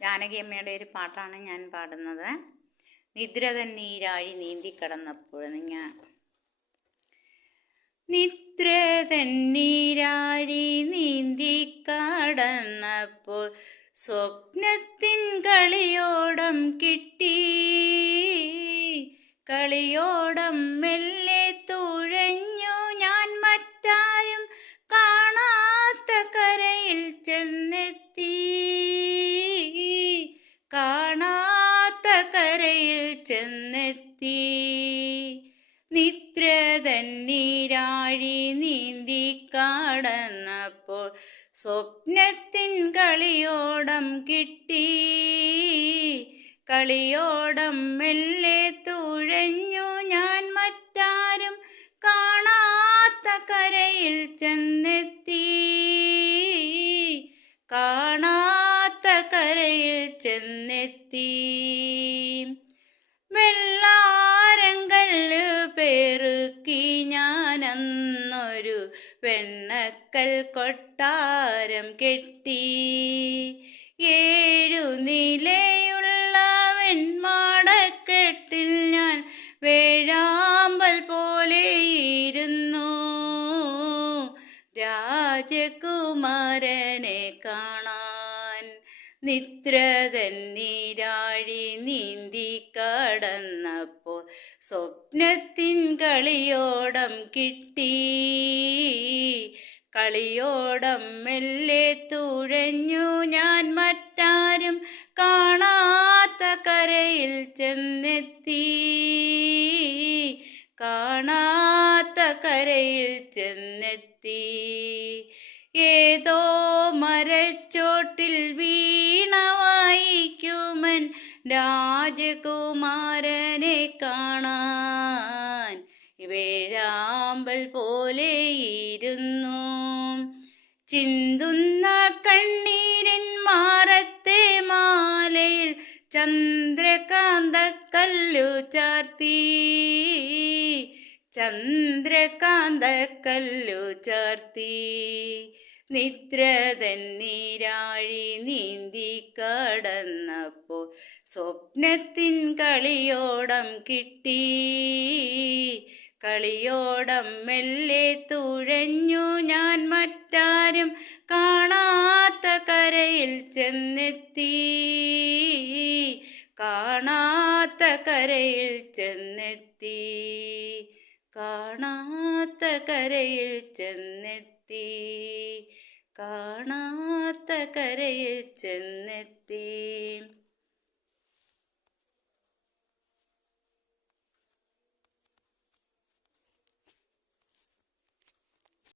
ജാനകിയമ്മയുടെ ഒരു പാട്ടാണ് ഞാൻ പാടുന്നത്. നിദ്ര തന്നീരാഴി നീന്തിക്കടന്നപ്പോൾ. നിദ്ര തന്നീരാഴി നീന്തിക്കടന്നപ്പോൾ സ്വപ്നത്തിൻ കളിയോടം കിട്ടി. കളിയോടം മെല്ലെ തുഴഞ്ഞു ഞാൻ മറ്റാരും കാണാത്ത കരയിൽ ചെന്നെത്തി. കാണാത്ത കരയിൽ ചെന്നെത്തി. നിദ്ര തന്നീരാഴി നീന്തിക്കടന്നപ്പോൾ സ്വപ്നത്തിൻ കളിയോടം കിട്ടി. കളിയോടം മെല്ലെ തുഴഞ്ഞു ഞാൻ മറ്റാരും കാണാത്ത കരയിൽ ചെന്നെത്തി. കാണാത്ത കരയിൽ ചെന്നെത്തി. വെള്ളാരങ്കല്ല് പെറുക്കി ഞാനന്നൊരു വെണ്ണക്കൽ കൊട്ടാരം കെട്ടി. 7 നിലയുള്ള വെൺമാടക്കെട്ടിൽ ഞാൻ വേഴാമ്പൽ പോലെ ഇരുന്നു രാജകുമാരനെ കാണാൻ. നിദ്ര തന്നീരാഴി നീന്തിക്കടന്നപ്പോൾ സ്വപ്നത്തിൻ കളിയോടം കിട്ടി. കളിയോടം മെല്ലെ തുഴഞ്ഞു ഞാൻ മറ്റാരും കാണാത്ത കരയിൽ ചെന്നെത്തി. കാണാത്ത കരയിൽ ചെന്നെത്തി. ഏതോ മരച്ചോട്ടിൽ വീണ വായിക്കുമൻ രാജകുമാരനെ കാണാൻ വേഴാമ്പൽ പോലെ ഇരുന്നു. ചിന്തുന്ന കണ്ണീരിൻ മാറത്തെ മാലയിൽ ചന്ദ്രകാന്തക്കല്ലു ചാർത്തി. ചന്ദ്രകാന്തക്കല്ലു ചാർത്തി. നിദ്ര തന്നീരാഴി നീന്തിക്കടന്നപ്പോൾ സ്വപ്നത്തിൻ കളിയോടം കിട്ടി. കളിയോടം മെല്ലെ തുഴഞ്ഞു ഞാൻ മറ്റാരും കാണാത്ത കരയിൽ ചെന്നെത്തി. കാണാത്ത കരയിൽ ചെന്നെത്തി. കാണാത്ത കരയിൽ ചെന്നെത്തി. കാണാത്ത കരയിൽ ചെന്നെത്തി.